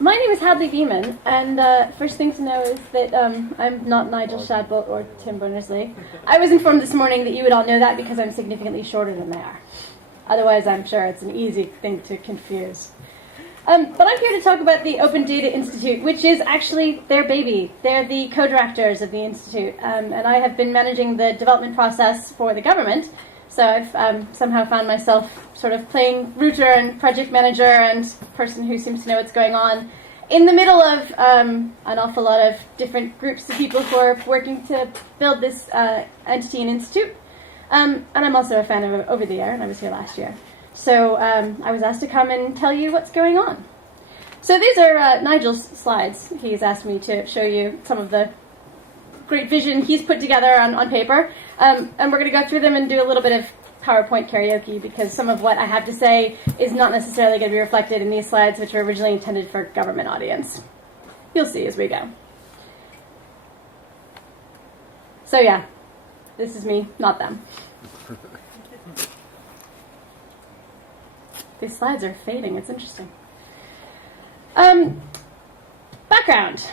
My name is Hadley Beeman, and first thing to know is that I'm not Nigel Shadbolt or Tim Berners-Lee. I was informed this morning that you would all know that because I'm significantly shorter than they are. Otherwise, I'm sure it's an easy thing to confuse. But I'm here to talk about the Open Data Institute, which is actually their baby. They're the co-directors of the Institute, and I have been managing the development process for the government. So I've somehow found myself sort of playing router and project manager and person who seems to know what's going on in the middle of an awful lot of different groups of people who are working to build this entity and institute. And I'm also a fan of Over the Air, and I was here last year. So I was asked to come and tell you what's going on. So these are Nigel's slides. He's asked me to show you some of the great vision he's put together on paper. And we're going to go through them and do a little bit of PowerPoint karaoke because some of what I have to say is not necessarily going to be reflected in these slides, which were originally intended for a government audience. You'll see as we go. So yeah, this is me, not them. These slides are fading. It's interesting. Background.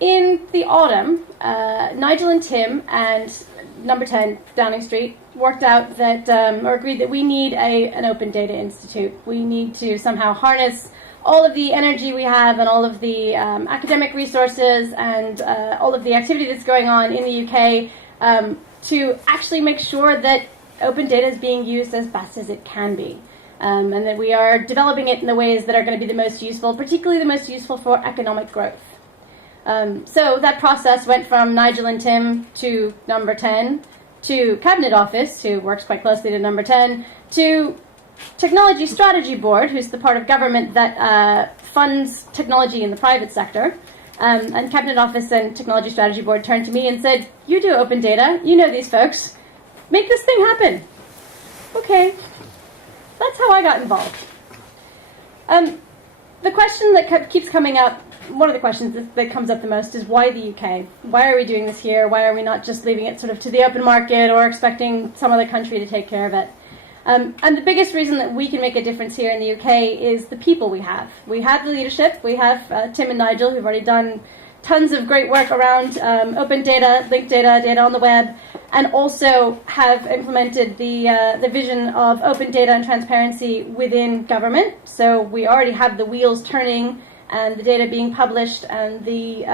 In the autumn, Nigel and Tim and Number 10 Downing Street worked out that, or agreed that we need an Open Data Institute. We need to somehow harness all of the energy we have and all of the academic resources and all of the activity that's going on in the UK to actually make sure that open data is being used as best as it can be. And that we are developing it in the ways that are going to be the most useful, particularly the most useful for economic growth. So that process went from Nigel and Tim to Number 10, to Cabinet Office, who works quite closely to Number 10, to Technology Strategy Board, who's the part of government that funds technology in the private sector. And Cabinet Office and Technology Strategy Board turned to me and said, you do open data, you know these folks, make this thing happen. Okay, that's how I got involved. The question that keeps coming up, one of the questions that comes up the most is why the UK? Why are we doing this here? Why are we not just leaving it sort of to the open market or expecting some other country to take care of it? And the biggest reason that we can make a difference here in the UK is the people we have. We have the leadership. We have Tim and Nigel, who've already done tons of great work around open data, linked data, data on the web, and also have implemented the vision of open data and transparency within government. So we already have the wheels turning and the data being published and the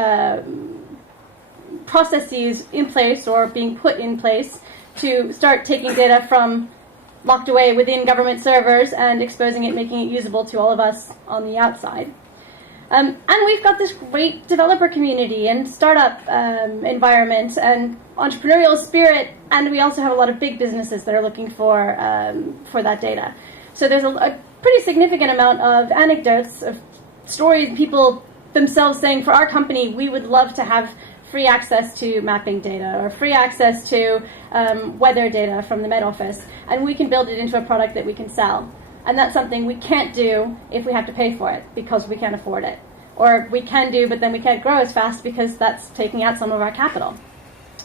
processes in place or being put in place to start taking data from locked away within government servers and exposing it, making it usable to all of us on the outside. And we've got this great developer community and startup environment and entrepreneurial spirit, and we also have a lot of big businesses that are looking for that data. So there's a pretty significant amount of anecdotes, of stories, people themselves saying, for our company, we would love to have free access to mapping data or free access to weather data from the Met Office, and we can build it into a product that we can sell. And that's something we can't do if we have to pay for it because we can't afford it. Or we can do, but then we can't grow as fast because that's taking out some of our capital.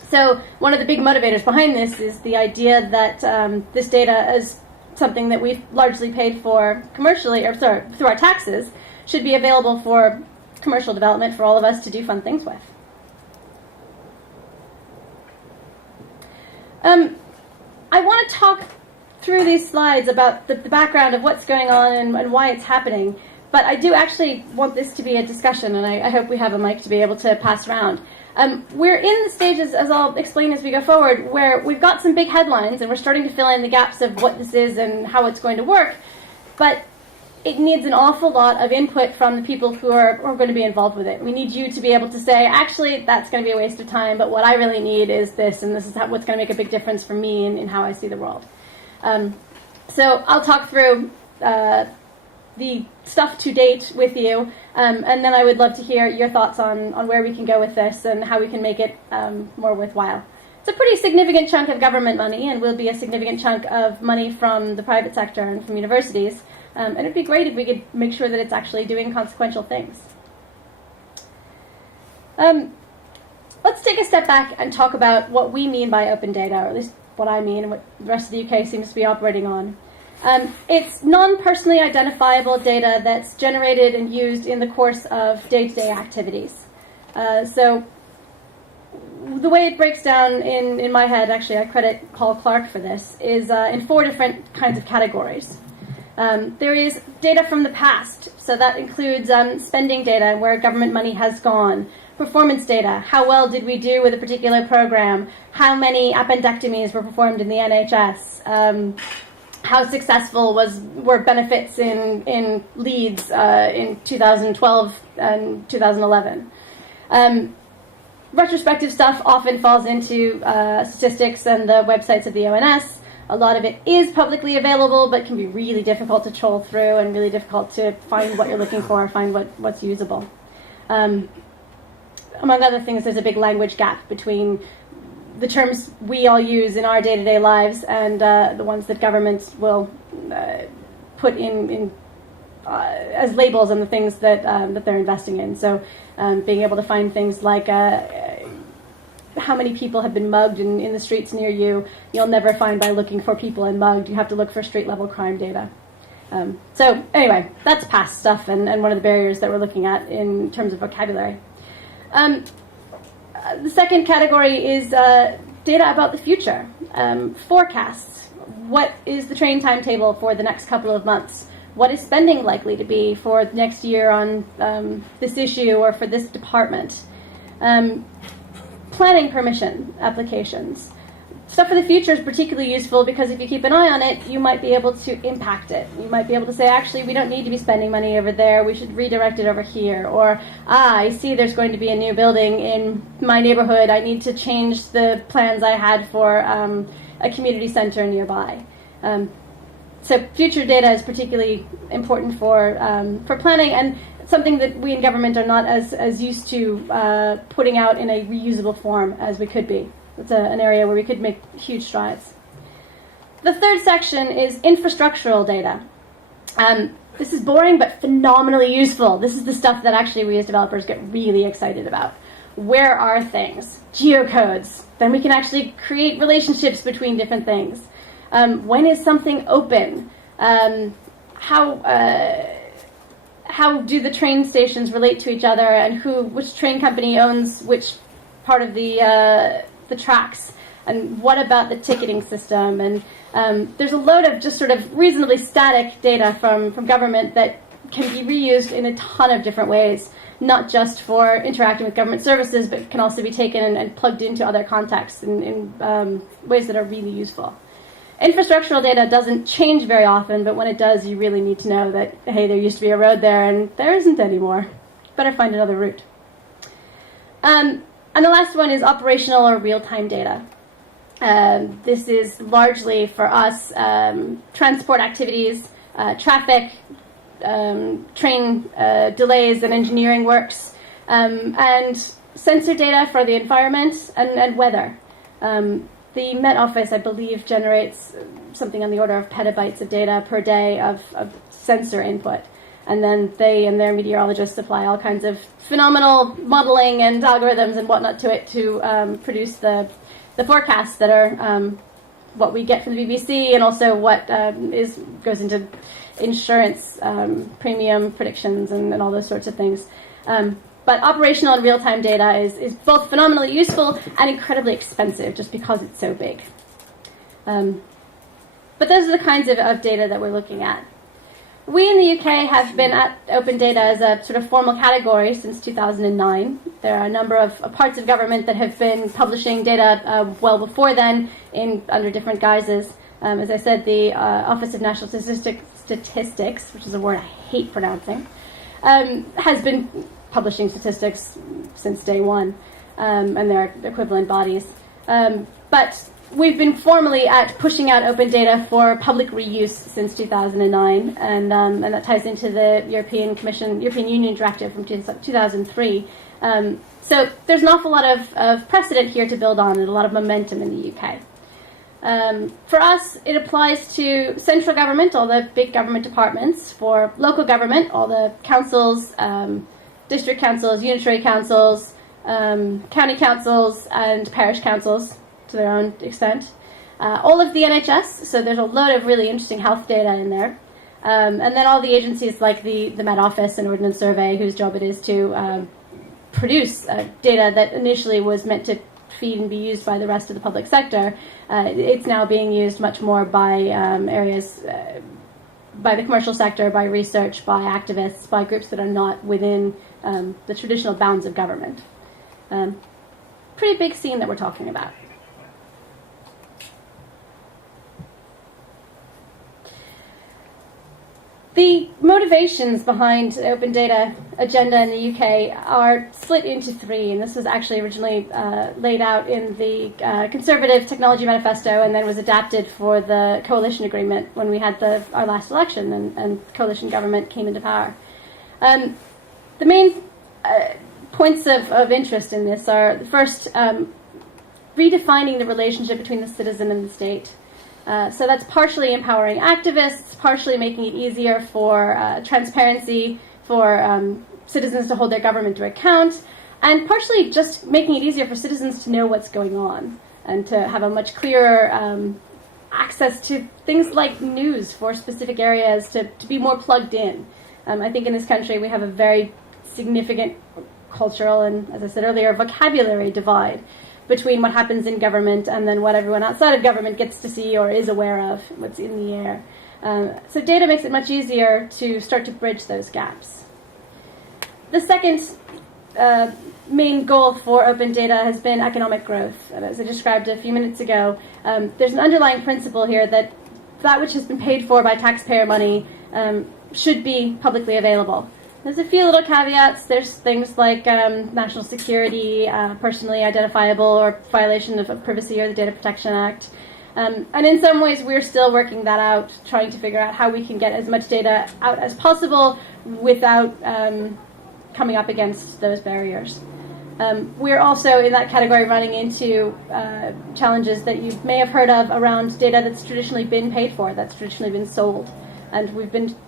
So one of the big motivators behind this is the idea that this data is something that we've largely paid for commercially, or sorry, through our taxes, should be available for commercial development for all of us to do fun things with. I want to talk through these slides about the background of what's going on and why it's happening, but I do actually want this to be a discussion, and I hope we have a mic to be able to pass around. We're in the stages, as I'll explain as we go forward, where we've got some big headlines and we're starting to fill in the gaps of what this is and how it's going to work, but it needs an awful lot of input from the people who are going to be involved with it. We need you to be able to say, actually, that's going to be a waste of time, but what I really need is this, and this is what's going to make a big difference for me in how I see the world. So I'll talk through the stuff to date with you, and then I would love to hear your thoughts on where we can go with this and how we can make it more worthwhile. It's a pretty significant chunk of government money and will be a significant chunk of money from the private sector and from universities. And it would be great if we could make sure that it's actually doing consequential things. Let's take a step back and talk about what we mean by open data, or at least what I mean and what the rest of the UK seems to be operating on. It's non-personally identifiable data that's generated and used in the course of day-to-day activities. So the way it breaks down in my head, actually I credit Paul Clark for this, is in 4 different kinds of categories. There is data from the past, so that includes spending data, where government money has gone, performance data, how well did we do with a particular program, how many appendectomies were performed in the NHS, how successful were benefits in Leeds in 2012 and 2011. Retrospective stuff often falls into statistics and the websites of the ONS. A lot of it is publicly available, but can be really difficult to troll through and really difficult to find what you're looking for, find what's usable. Among other things, there's a big language gap between the terms we all use in our day-to-day lives and the ones that governments will put in as labels on the things that they're investing in. So being able to find things like how many people have been mugged in the streets near you, you'll never find by looking for people and mugged. You have to look for street-level crime data. So anyway, that's past stuff and one of the barriers that we're looking at in terms of vocabulary. The second category is data about the future, forecasts. What is the train timetable for the next couple of months? What is spending likely to be for next year on this issue or for this department? Planning permission applications. Stuff for the future is particularly useful because if you keep an eye on it, you might be able to impact it. You might be able to say, actually, we don't need to be spending money over there. We should redirect it over here. Or, I see there's going to be a new building in my neighborhood. I need to change the plans I had for a community center nearby. So future data is particularly important for planning and something that we in government are not as used to putting out in a reusable form as we could be. It's an area where we could make huge strides. The third section is infrastructural data. This is boring but phenomenally useful. This is the stuff that actually we as developers get really excited about. Where are things? Geocodes. Then we can actually create relationships between different things. When is something open? How do the train stations relate to each other, and which train company owns which part of the tracks? And what about the ticketing system? And there's a load of just sort of reasonably static data from government that can be reused in a ton of different ways, not just for interacting with government services, but can also be taken and plugged into other contexts in ways that are really useful. Infrastructural data doesn't change very often, but when it does, you really need to know that, hey, there used to be a road there, and there isn't anymore. Better find another route. And the last one is operational or real-time data. This is largely, for us, transport activities, traffic, train delays and engineering works, and sensor data for the environment and weather. The Met Office, I believe, generates something on the order of petabytes of data per day of sensor input. And then they and their meteorologists apply all kinds of phenomenal modeling and algorithms and whatnot to it to produce the forecasts that are what we get from the BBC and also what goes into insurance premium predictions and all those sorts of things. But operational and real-time data is both phenomenally useful and incredibly expensive just because it's so big. But those are the kinds of data that we're looking at. We in the UK have been at open data as a sort of formal category since 2009. There are a number of parts of government that have been publishing data well before then under different guises. As I said, the Office of National Statistics, which is a word I hate pronouncing, has been publishing statistics since day one, and there are equivalent bodies. But we've been formally at pushing out open data for public reuse since 2009, and that ties into the European Union Directive from 2003. So there's an awful lot of precedent here to build on and a lot of momentum in the UK. For us, it applies to central government, all the big government departments, for local government, all the councils, district councils, unitary councils, county councils, and parish councils to their own extent. all of the NHS, so there's a load of really interesting health data in there. And then all the agencies like the Met Office and Ordnance Survey, whose job it is to produce data that initially was meant to feed and be used by the rest of the public sector. It's now being used much more by areas, by the commercial sector, by research, by activists, by groups that are not within the traditional bounds of government. Pretty big scene that we're talking about. The motivations behind the open data agenda in the UK are split into three, and this was actually originally laid out in the Conservative Technology Manifesto and then was adapted for the coalition agreement when we had our last election and coalition government came into power. The main points of interest in this are, first, redefining the relationship between the citizen and the state. So that's partially empowering activists, partially making it easier for transparency, for citizens to hold their government to account, and partially just making it easier for citizens to know what's going on and to have a much clearer access to things like news for specific areas, to be more plugged in. I think in this country we have a very significant cultural and, as I said earlier, vocabulary divide between what happens in government and then what everyone outside of government gets to see or is aware of, what's in the air. So data makes it much easier to start to bridge those gaps. The second main goal for open data has been economic growth. As I described a few minutes ago, there's an underlying principle here that which has been paid for by taxpayer money should be publicly available. There's a few little caveats. There's things like national security, personally identifiable, or violation of privacy or the Data Protection Act. And in some ways, we're still working that out, trying to figure out how we can get as much data out as possible without coming up against those barriers. We're also in that category running into challenges that you may have heard of around data that's traditionally been paid for, that's traditionally been sold. And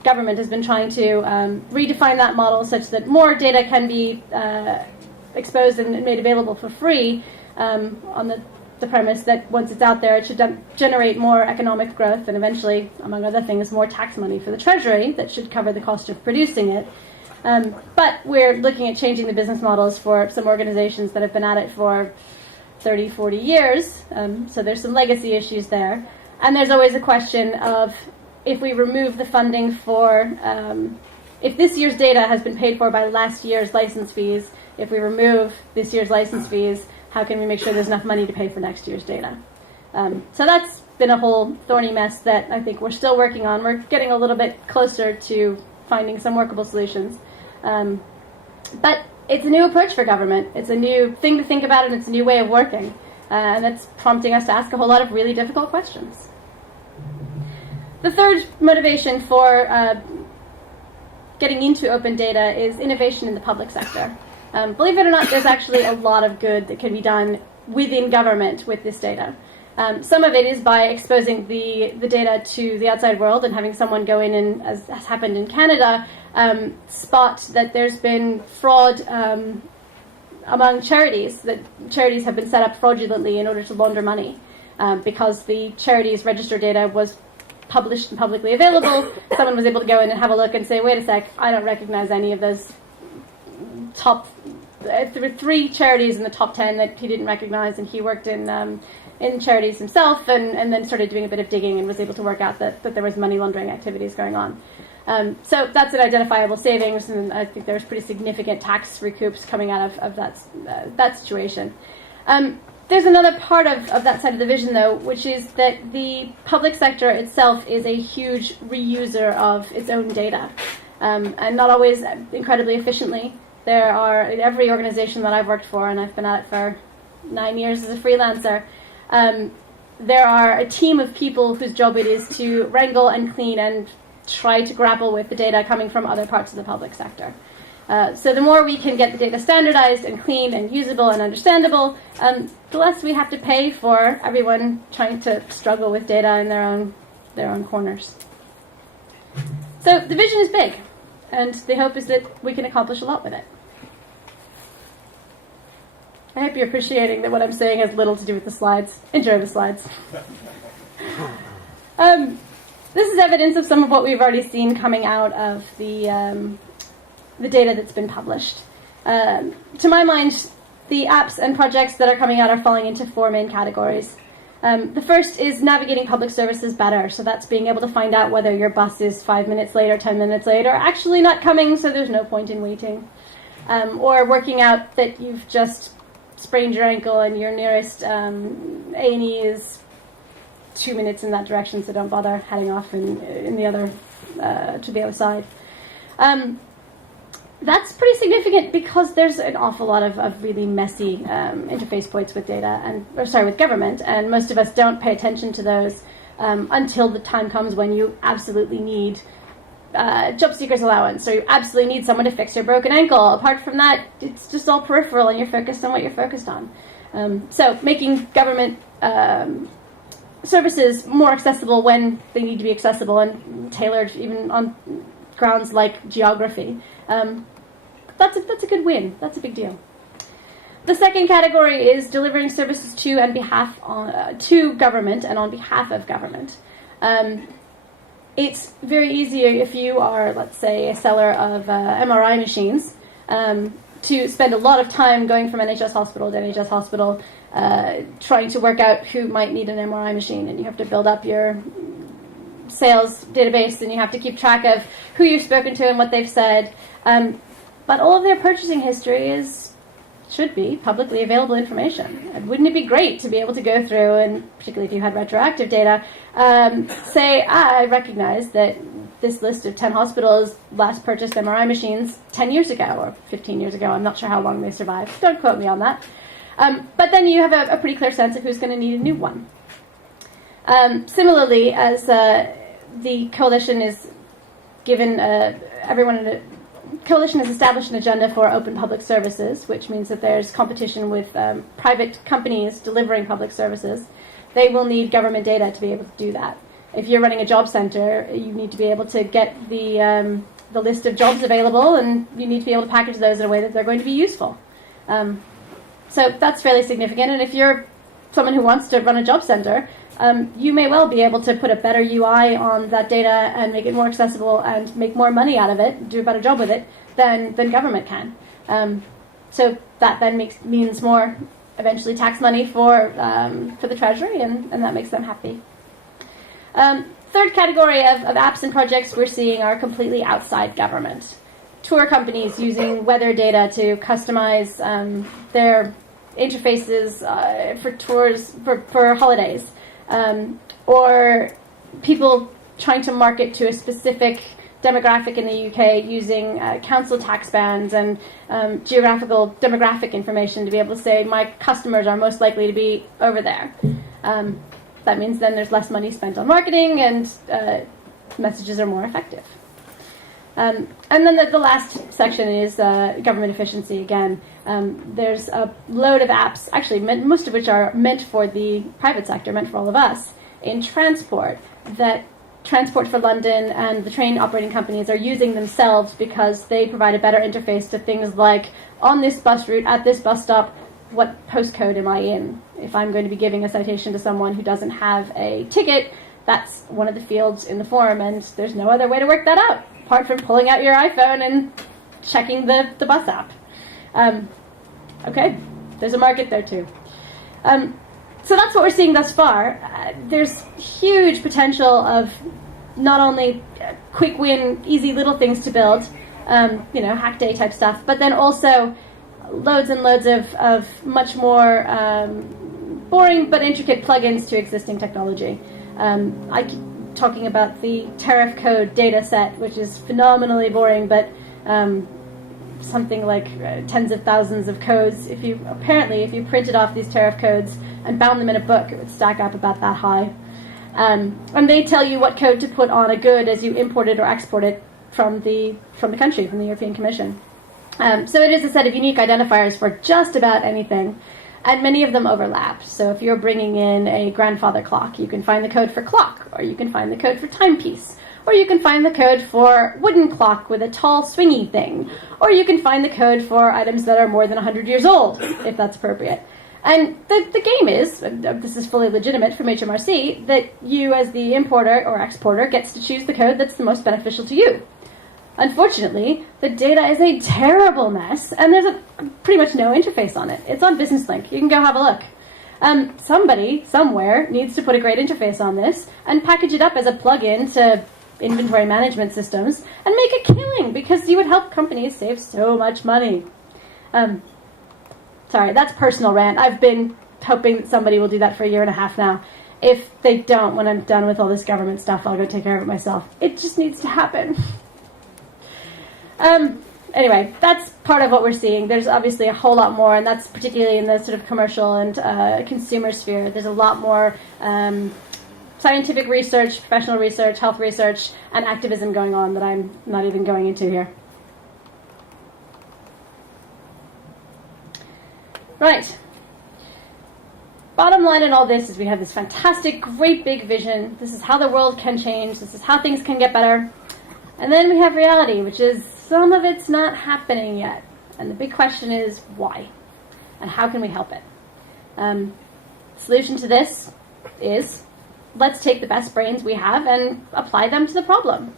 government has been trying to redefine that model such that more data can be exposed and made available for free on the premise that once it's out there, it should generate more economic growth and eventually, among other things, more tax money for the Treasury that should cover the cost of producing it. But we're looking at changing the business models for some organizations that have been at it for 30, 40 years. So there's some legacy issues there. And there's always a question of, if we remove the funding for, if this year's data has been paid for by last year's license fees, if we remove this year's license fees, how can we make sure there's enough money to pay for next year's data? So that's been a whole thorny mess that I think we're still working on. We're getting a little bit closer to finding some workable solutions. But it's a new approach for government. It's a new thing to think about, and it's a new way of working. And it's prompting us to ask a whole lot of really difficult questions. The third motivation for getting into open data is innovation in the public sector. Believe it or not, there's actually a lot of good that can be done within government with this data. Some of it is by exposing the data to the outside world and having someone go in and, as has happened in Canada, spot that there's been fraud among charities, that charities have been set up fraudulently in order to launder money because the charities' register data was published and publicly available. Someone was able to go in and have a look and say, wait a sec, I don't recognize any of those there were 3 charities in the top 10 that he didn't recognize, and he worked in charities himself and then started doing a bit of digging and was able to work out that there was money laundering activities going on. So that's an identifiable savings, and I think there's pretty significant tax recoups coming out of that situation. There's another part of that side of the vision, though, which is that the public sector itself is a huge reuser of its own data, and not always incredibly efficiently. There are, in every organization that I've worked for, and I've been at it for 9 years as a freelancer, there are a team of people whose job it is to wrangle and clean and try to grapple with the data coming from other parts of the public sector. So the more we can get the data standardized and clean and usable and understandable, the less we have to pay for everyone trying to struggle with data in their own corners. So the vision is big, and the hope is that we can accomplish a lot with it. I hope you're appreciating that what I'm saying has little to do with the slides. Enjoy the slides. This is evidence of some of what we've already seen coming out of the data that's been published. To my mind, the apps and projects that are coming out are falling into four main categories. The first is navigating public services better. So that's being able to find out whether your bus is 5 minutes late or 10 minutes late, or actually not coming, so there's no point in waiting. Or working out that you've just sprained your ankle and your nearest A&E is 2 minutes in that direction, so don't bother heading off in the other to the other side. That's pretty significant because there's an awful lot of really messy interface points with data with government, and most of us don't pay attention to those until the time comes when you absolutely need job seekers allowance, or you absolutely need someone to fix your broken ankle. Apart from that, it's just all peripheral, and you're focused on what you're focused on. So making government services more accessible when they need to be accessible and tailored even on grounds like geography. That's a good win. That's a big deal. The second category is delivering services to government and on behalf of government. It's very easy if you are, let's say, a seller of MRI machines, to spend a lot of time going from NHS hospital to NHS hospital, trying to work out who might need an MRI machine, and you have to build up your sales database, and you have to keep track of who you've spoken to and what they've said. But all of their purchasing history should be publicly available information. And wouldn't it be great to be able to go through, and particularly if you had retroactive data, say, I recognize that this list of 10 hospitals last purchased MRI machines 10 years ago or 15 years ago. I'm not sure how long they survived. Don't quote me on that. But then you have a pretty clear sense of who's going to need a new one. Similarly, as the coalition is given coalition has established an agenda for open public services, which means that there's competition with private companies delivering public services. They will need government data to be able to do that. If you're running a job center, you need to be able to get the list of jobs available, and you need to be able to package those in a way that they're going to be useful. So that's fairly significant. And if you're someone who wants to run a job center, you may well be able to put a better UI on that data and make it more accessible and make more money out of it, do a better job with it, than government can. So that then means more, eventually, tax money for the Treasury, and that makes them happy. Third category of apps and projects we're seeing are completely outside government. Tour companies using weather data to customize their interfaces for tours, for holidays. Or people trying to market to a specific demographic in the UK using council tax bands and geographical demographic information to be able to say, my customers are most likely to be over there. That means then there's less money spent on marketing, and messages are more effective. And then the last section is government efficiency again. There's a load of apps, actually most of which are meant for the private sector, meant for all of us, in transport, that Transport for London and the train operating companies are using themselves because they provide a better interface to things like, on this bus route, at this bus stop, what postcode am I in? If I'm going to be giving a citation to someone who doesn't have a ticket, that's one of the fields in the form, and there's no other way to work that out, apart from pulling out your iPhone and checking the bus app. Okay, there's a market there too. So that's what we're seeing thus far. There's huge potential of not only quick win, easy little things to build, hack day type stuff, but then also loads and loads of much more boring but intricate plugins to existing technology. I keep talking about the tariff code data set, which is phenomenally boring, but something like tens of thousands of codes. If you printed off these tariff codes and bound them in a book, it would stack up about that high. And they tell you what code to put on a good as you import it or export it from the country, from the European Commission. So it is a set of unique identifiers for just about anything, and many of them overlap. So if you're bringing in a grandfather clock, you can find the code for clock, or you can find the code for timepiece, Or you can find the code for wooden clock with a tall swingy thing. Or you can find the code for items that are more than 100 years old, if that's appropriate. And the game is, this is fully legitimate from HMRC, that you as the importer or exporter gets to choose the code that's the most beneficial to you. Unfortunately, the data is a terrible mess, and there's pretty much no interface on it. It's on BusinessLink. You can go have a look. Somebody, somewhere, needs to put a great interface on this and package it up as a plug-in to inventory management systems and make a killing, because you would help companies save so much money. Sorry, that's personal rant. I've been hoping that somebody will do that for a year and a half now. If they don't, when I'm done with all this government stuff, I'll go take care of it myself. It just needs to happen. Anyway, that's part of what we're seeing. There's obviously a whole lot more, and that's particularly in the sort of commercial and consumer sphere. There's a lot more scientific research, professional research, health research, and activism going on that I'm not even going into here. Right. Bottom line in all this is we have this fantastic, great big vision. This is how the world can change. This is how things can get better. And then we have reality, which is some of it's not happening yet. And the big question is why? And how can we help it? Solution to this is, let's take the best brains we have and apply them to the problem.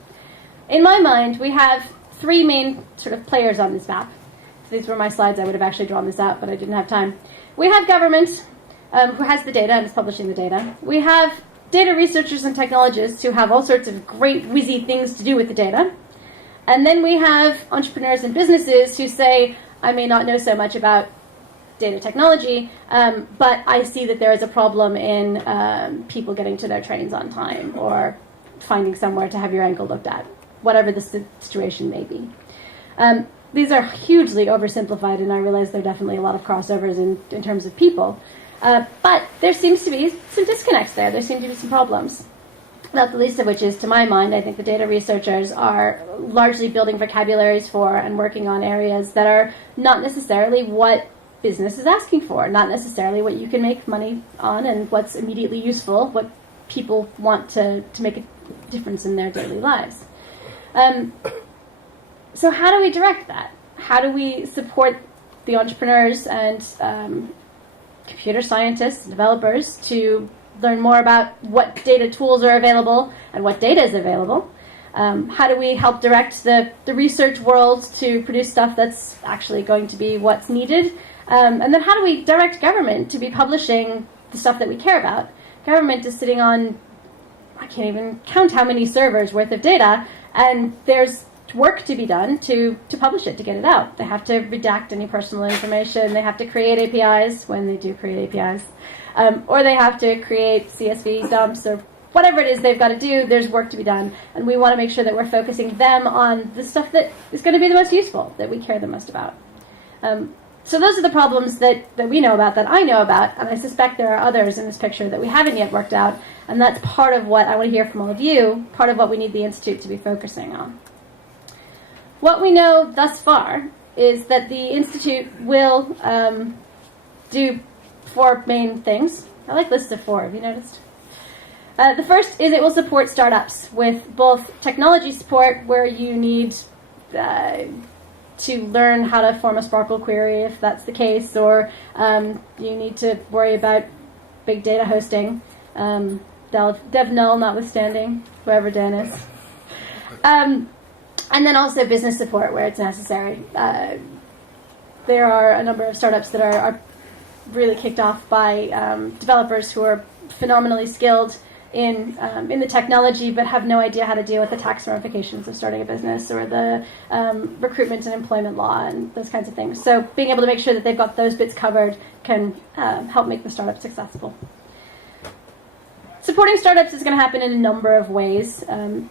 In my mind, we have three main sort of players on this map. If these were my slides, I would have actually drawn this out, but I didn't have time. We have government, who has the data and is publishing the data. We have data researchers and technologists who have all sorts of great, whizzy things to do with the data. And then we have entrepreneurs and businesses who say, I may not know so much about data technology, but I see that there is a problem in people getting to their trains on time or finding somewhere to have your ankle looked at, whatever the situation may be. These are hugely oversimplified, and I realize there are definitely a lot of crossovers in terms of people. But there seems to be some disconnects there. There seem to be some problems. Not the least of which is, to my mind, I think the data researchers are largely building vocabularies for and working on areas that are not necessarily what business is asking for, not necessarily what you can make money on and what's immediately useful, what people want to make a difference in their daily lives. So how do we direct that? How do we support the entrepreneurs and computer scientists and developers to learn more about what data tools are available and what data is available? How do we help direct the research world to produce stuff that's actually going to be what's needed? And then how do we direct government to be publishing the stuff that we care about? Government is sitting on, I can't even count how many servers worth of data, and there's work to be done to publish it, to get it out. They have to redact any personal information. They have to create APIs when they do create APIs. Or they have to create CSV dumps or whatever it is they've got to do. There's work to be done. And we want to make sure that we're focusing them on the stuff that is going to be the most useful, that we care the most about. So those are the problems that we know about, that I know about, and I suspect there are others in this picture that we haven't yet worked out. And that's part of what I want to hear from all of you, part of what we need the Institute to be focusing on. What we know thus far is that the Institute will do four main things. I like lists of four, have you noticed? The first is it will support startups with both technology support, where you need to learn how to form a Sparkle query, if that's the case, or you need to worry about big data hosting, dev null notwithstanding, whoever Dan is. And then also business support where it's necessary. There are a number of startups that are really kicked off by developers who are phenomenally skilled in the technology but have no idea how to deal with the tax ramifications of starting a business or the recruitment and employment law and those kinds of things. So being able to make sure that they've got those bits covered can help make the startup successful. Supporting startups is going to happen in a number of ways,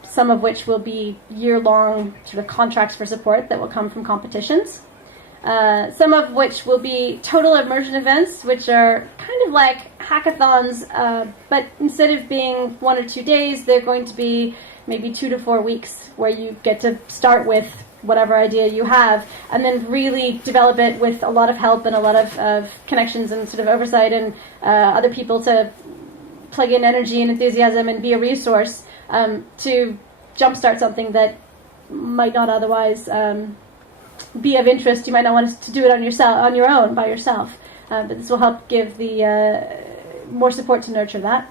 some of which will be year-long sort of contracts for support that will come from competitions. Some of which will be total immersion events, which are kind of like hackathons, but instead of being 1 or 2 days, they're going to be maybe 2 to 4 weeks, where you get to start with whatever idea you have, and then really develop it with a lot of help and a lot of connections and sort of oversight and other people to plug in energy and enthusiasm and be a resource to jumpstart something that might not otherwise be of interest. You might not want to do it on your own, by yourself. But this will help give the more support to nurture that.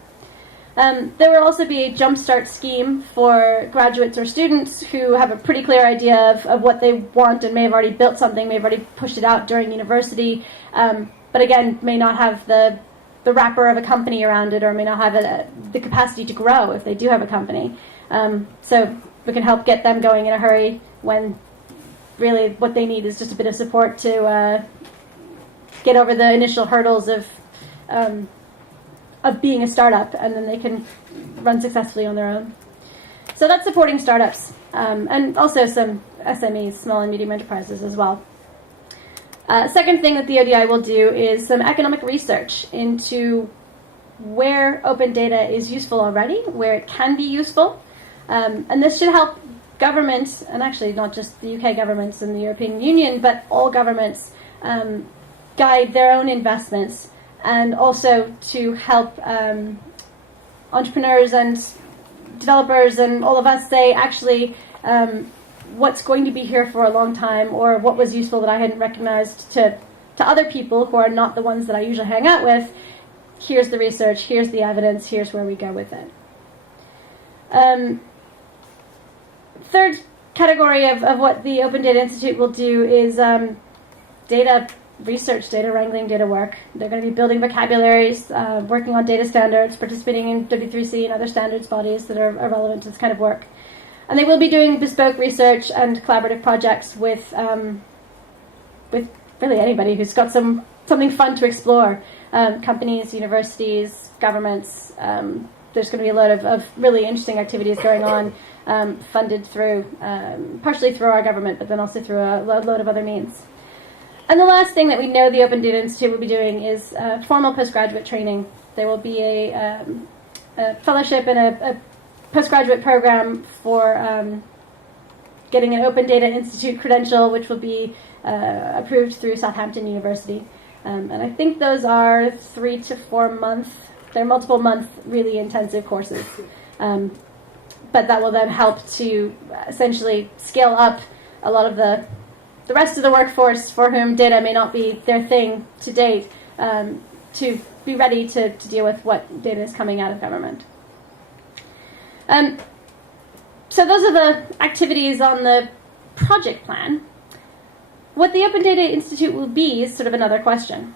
There will also be a jumpstart scheme for graduates or students who have a pretty clear idea of what they want and may have already built something, may have already pushed it out during university, but again, may not have the wrapper of a company around it, or may not have the capacity to grow if they do have a company. So we can help get them going in a hurry when really what they need is just a bit of support to get over the initial hurdles of being a startup, and then they can run successfully on their own. So that's supporting startups, and also some SMEs, small and medium enterprises as well. Second thing that the ODI will do is some economic research into where open data is useful already, where it can be useful, and this should help governments, and actually not just the UK governments and the European Union, but all governments guide their own investments, and also to help entrepreneurs and developers and all of us say, actually, what's going to be here for a long time, or what was useful that I hadn't recognized to other people who are not the ones that I usually hang out with. Here's the research, here's the evidence, here's where we go with it. Third category of what the Open Data Institute will do is data research, data wrangling, data work. They're going to be building vocabularies, working on data standards, participating in W3C and other standards bodies that are relevant to this kind of work. And they will be doing bespoke research and collaborative projects with really anybody who's got something fun to explore. Companies, universities, governments. There's going to be a lot of really interesting activities going on, funded through, partially through our government, but then also through a load of other means. And the last thing that we know the Open Data Institute will be doing is formal postgraduate training. There will be a fellowship and a postgraduate program for getting an Open Data Institute credential, which will be approved through Southampton University. And I think those are 3 to 4 months. They're multiple month, really intensive courses. But that will then help to essentially scale up a lot of the rest of the workforce for whom data may not be their thing to date, to be ready to deal with what data is coming out of government. So those are the activities on the project plan. What the Open Data Institute will be is sort of another question.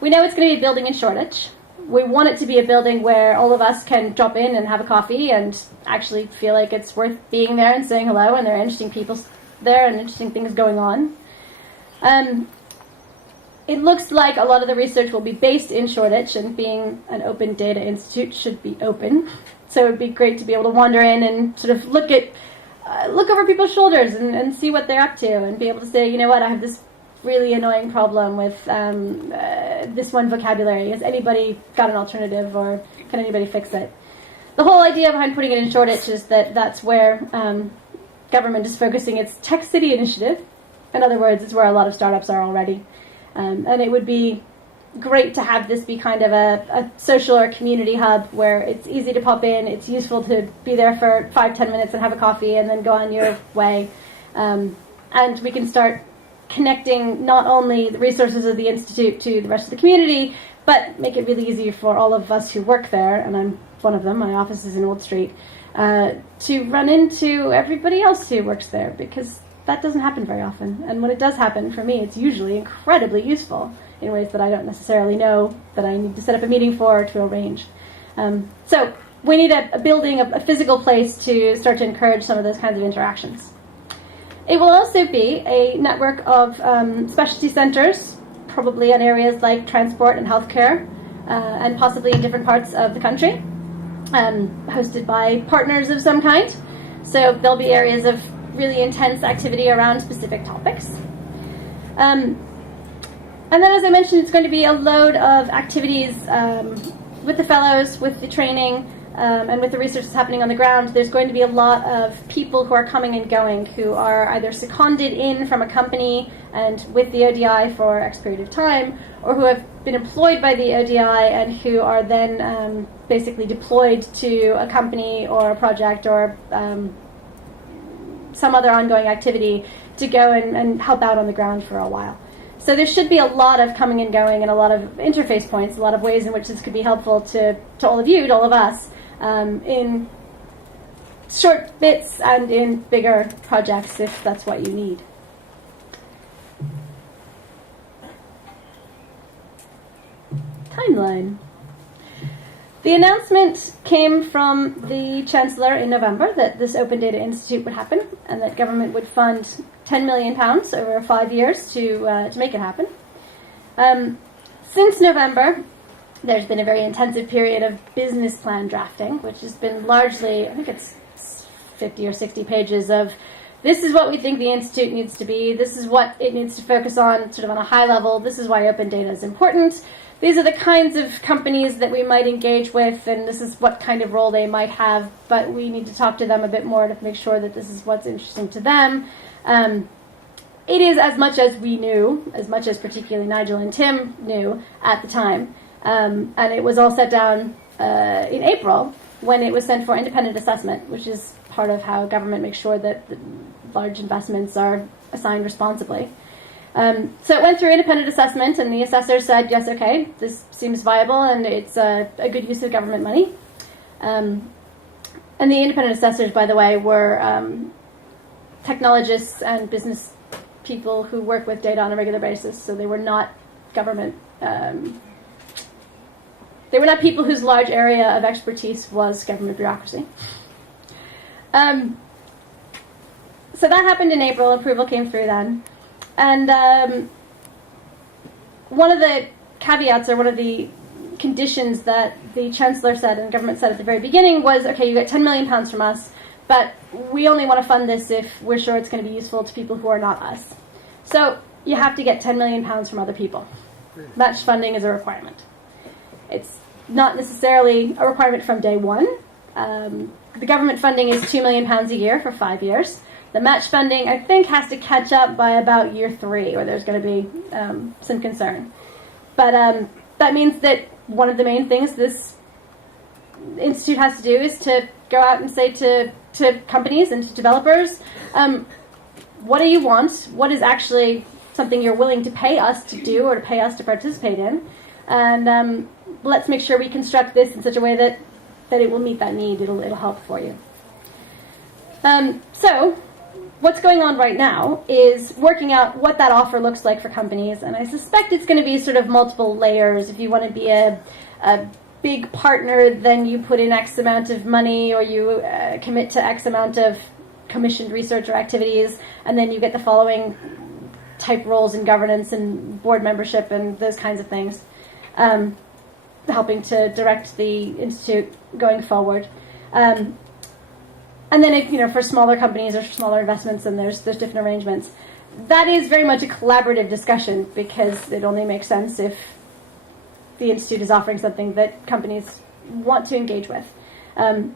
We know it's going to be a building in Shoreditch. We want it to be a building where all of us can drop in and have a coffee and actually feel like it's worth being there and saying hello, and there are interesting people there and interesting things going on. It looks like a lot of the research will be based in Shoreditch, and being an Open Data Institute should be open. So it would be great to be able to wander in and sort of look over people's shoulders and see what they're up to, and be able to say, you know what, I have this really annoying problem with this one vocabulary. Has anybody got an alternative, or can anybody fix it? The whole idea behind putting it in Shoreditch is that that's where government is focusing its Tech City initiative. In other words, it's where a lot of startups are already. And it would be great to have this be kind of a social or community hub where it's easy to pop in, it's useful to be there for 5-10 minutes and have a coffee and then go on your way. And we can start connecting not only the resources of the Institute to the rest of the community, but make it really easy for all of us who work there, and I'm one of them, my office is in Old Street, to run into everybody else who works there, because that doesn't happen very often. And when it does happen, for me, it's usually incredibly useful in ways that I don't necessarily know that I need to set up a meeting for or to arrange. So we need a building, a physical place to start to encourage some of those kinds of interactions. It will also be a network of specialty centres, probably in areas like transport and healthcare, and possibly in different parts of the country, hosted by partners of some kind. So there'll be areas of really intense activity around specific topics. And then, as I mentioned, it's going to be a load of activities with the fellows, with the training, and with the research that's happening on the ground. There's going to be a lot of people who are coming and going, who are either seconded in from a company and with the ODI for X period of time, or who have been employed by the ODI and who are then basically deployed to a company or a project or some other ongoing activity to go and help out on the ground for a while. So there should be a lot of coming and going and a lot of interface points, a lot of ways in which this could be helpful to all of you, to all of us, in short bits and in bigger projects if that's what you need. Timeline. The announcement came from the Chancellor in November that this Open Data Institute would happen and that government would fund £10 million over 5 years to make it happen. Since November, there's been a very intensive period of business plan drafting, which has been largely, I think it's 50 or 60 pages of this is what we think the Institute needs to be, this is what it needs to focus on, sort of on a high level, this is why open data is important, these are the kinds of companies that we might engage with, and this is what kind of role they might have, but we need to talk to them a bit more to make sure that this is what's interesting to them. It is as much as we knew, as much as particularly Nigel and Tim knew at the time, and it was all set down in April when it was sent for independent assessment, which is part of how government makes sure that the large investments are assigned responsibly. So it went through independent assessment, and the assessor said, yes, okay, this seems viable, and it's a good use of government money. And the independent assessors, by the way, were technologists and business people who work with data on a regular basis, so they were not government. They were not people whose large area of expertise was government bureaucracy. So that happened in April. Approval came through then. And one of the caveats, or one of the conditions that the Chancellor said and the government said at the very beginning was, okay, you get £10 million from us, but we only want to fund this if we're sure it's going to be useful to people who are not us. So you have to get £10 million from other people. Match funding is a requirement. It's not necessarily a requirement from day one. The government funding is £2 million a year for 5 years. The match funding, I think, has to catch up by about year 3, where there's going to be some concern. But that means that one of the main things this institute has to do is to go out and say to companies and to developers, what do you want? What is actually something you're willing to pay us to do or to pay us to participate in? And let's make sure we construct this in such a way that it will meet that need. It'll help for you. So what's going on right now is working out what that offer looks like for companies, and I suspect it's going to be sort of multiple layers. If you want to be a big partner, then you put in X amount of money, or you commit to X amount of commissioned research or activities, and then you get the following type roles in governance and board membership and those kinds of things, helping to direct the institute going forward. And then, if, for smaller companies or smaller investments, then there's different arrangements. That is very much a collaborative discussion, because it only makes sense if the institute is offering something that companies want to engage with.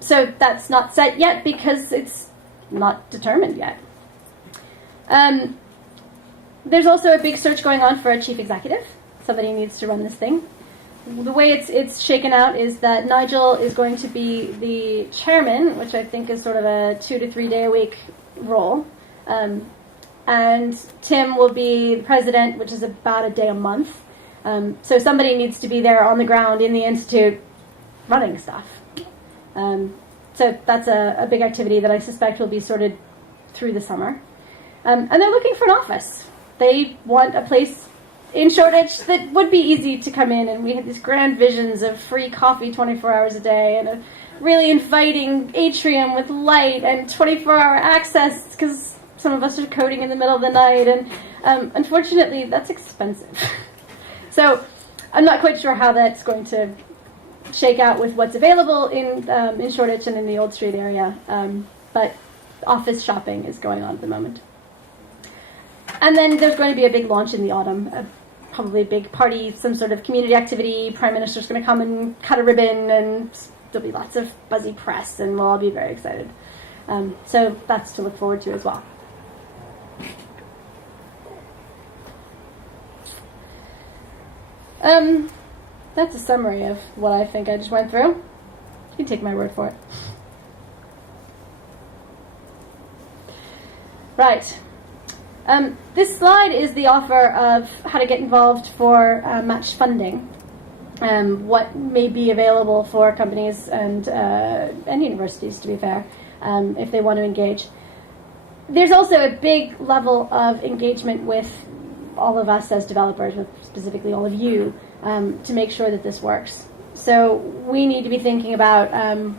So that's not set yet because it's not determined yet. There's also a big search going on for a chief executive. Somebody needs to run this thing. The way it's shaken out is that Nigel is going to be the chairman, which I think is sort of a 2 to 3 day a week role. And Tim will be the president, which is about a day a month. So somebody needs to be there on the ground in the institute running stuff. So that's a big activity that I suspect will be sorted through the summer. And they're looking for an office. They want a place in Shoreditch that would be easy to come in, and we had these grand visions of free coffee 24 hours a day and a really inviting atrium with light and 24-hour access, because some of us are coding in the middle of the night, and unfortunately that's expensive. So I'm not quite sure how that's going to shake out with what's available in Shoreditch and in the Old Street area, but office shopping is going on at the moment. And then there's going to be a big launch in the autumn, probably a big party, some sort of community activity. Prime Minister's going to come and cut a ribbon, and there'll be lots of buzzy press, and we'll all be very excited. So that's to look forward to as well. That's a summary of what I think I just went through. You can take my word for it. Right. This slide is the offer of how to get involved for match funding. What may be available for companies and universities, to be fair, if they want to engage. There's also a big level of engagement with all of us as developers, with specifically all of you, to make sure that this works. So we need to be thinking about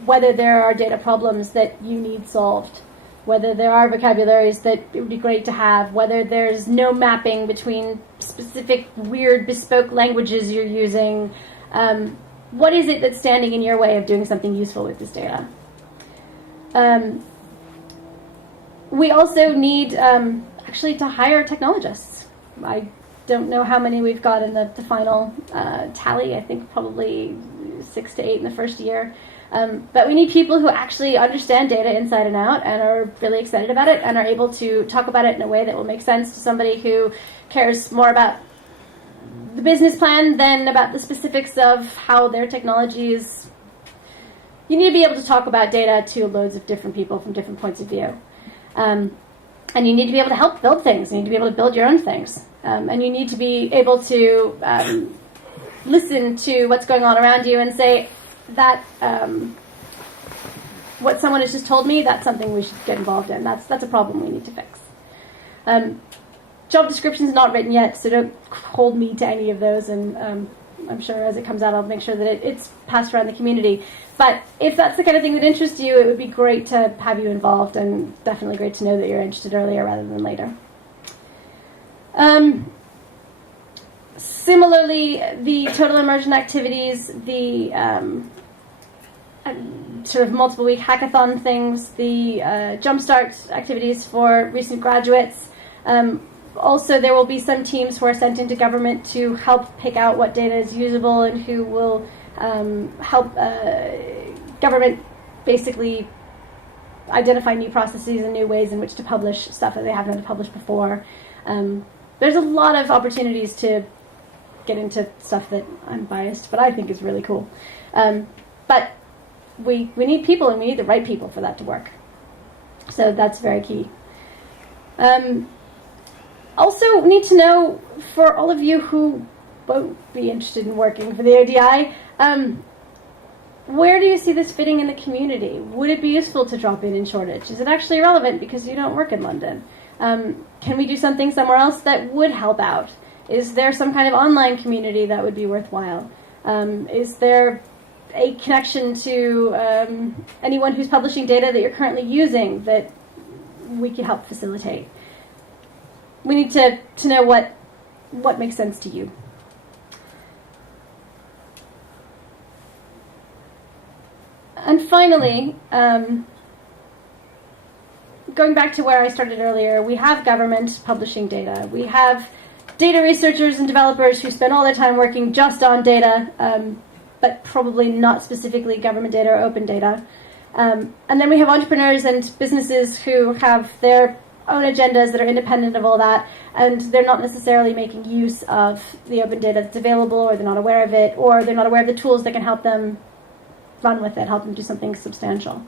whether there are data problems that you need solved, whether there are vocabularies that it would be great to have, whether there's no mapping between specific weird bespoke languages you're using. What is it that's standing in your way of doing something useful with this data? We also need actually to hire technologists. I don't know how many we've got in the final tally. I think probably 6 to 8 in the first year. But we need people who actually understand data inside and out and are really excited about it and are able to talk about it in a way that will make sense to somebody who cares more about the business plan than about the specifics of how their technology is. You need to be able to talk about data to loads of different people from different points of view. And you need to be able to help build things. You need to be able to build your own things. And you need to be able to listen to what's going on around you and say that what someone has just told me, that's something we should get involved in. That's a problem we need to fix. Job description is not written yet, so don't hold me to any of those. And I'm sure as it comes out, I'll make sure that it's passed around the community. But if that's the kind of thing that interests you, it would be great to have you involved, and definitely great to know that you're interested earlier rather than later. Similarly, the total immersion activities, the sort of multiple week hackathon things, the jumpstart activities for recent graduates. Also, there will be some teams who are sent into government to help pick out what data is usable and who will help government basically identify new processes and new ways in which to publish stuff that they haven't had to publish before. There's a lot of opportunities to get into stuff that I'm biased, but I think is really cool. But we need people, and we need the right people for that to work. So that's very key. Also, need to know, for all of you who won't be interested in working for the ODI, where do you see this fitting in the community? Would it be useful to drop in Shoreditch? Is it actually relevant because you don't work in London? Can we do something somewhere else that would help out? Is there some kind of online community that would be worthwhile? Is there a connection to anyone who's publishing data that you're currently using that we could help facilitate? We need to know what makes sense to you. And finally, going back to where I started earlier, we have government publishing data. We have data researchers and developers who spend all their time working just on data, but probably not specifically government data or open data. And then we have entrepreneurs and businesses who have their own agendas that are independent of all that, and they're not necessarily making use of the open data that's available, or they're not aware of it, or they're not aware of the tools that can help them run with it, help them do something substantial.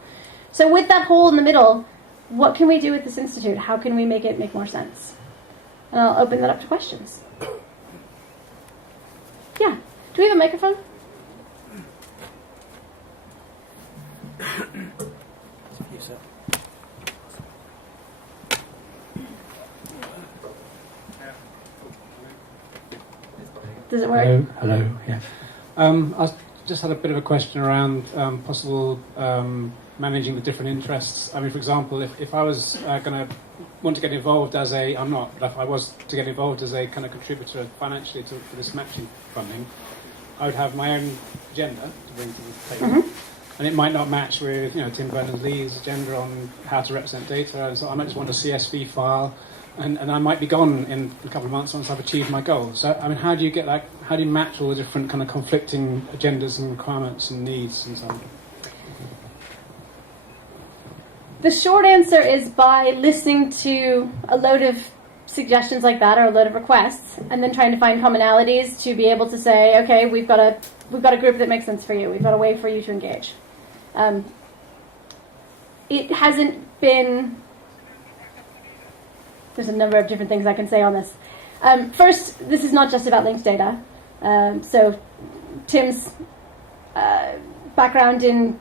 So with that hole in the middle, what can we do with this institute? How can we make it make more sense? And I'll open that up to questions. Yeah. Do we have a microphone? Does it work? Hello. Yeah. I just had a bit of a question around possible managing the different interests. I mean, for example, if I was going to want to get involved as I'm not, but if I was to get involved as a kind of contributor financially for this matching funding, I would have my own agenda to bring to the table. Mm-hmm. And it might not match with, Tim Berners-Lee's agenda on how to represent data, and so I might just want a CSV file, and I might be gone in a couple of months once I've achieved my goals. So, I mean, how do you get that? How do you match all the different kind of conflicting agendas and requirements and needs and so on? The short answer is by listening to a load of suggestions like that, or a load of requests, and then trying to find commonalities to be able to say, okay, we've got a group that makes sense for you. We've got a way for you to engage. It hasn't been there's a number of different things I can say on this. First, this is not just about linked data. So Tim's background in